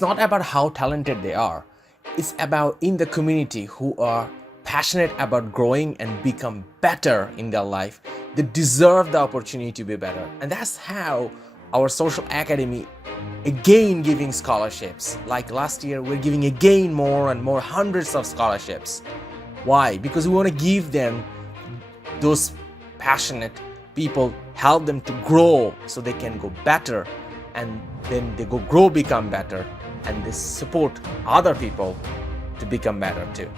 It's not about how talented they are. It's about in the community who are passionate about growing and become better in their life. They deserve the opportunity to be better. And that's how our social academy again giving scholarships. Like last year, we're giving again more and more hundreds of scholarships. Why? Because we want to give them those passionate people, help them to grow so they can go better, and then they become better, and they support other people to become better too.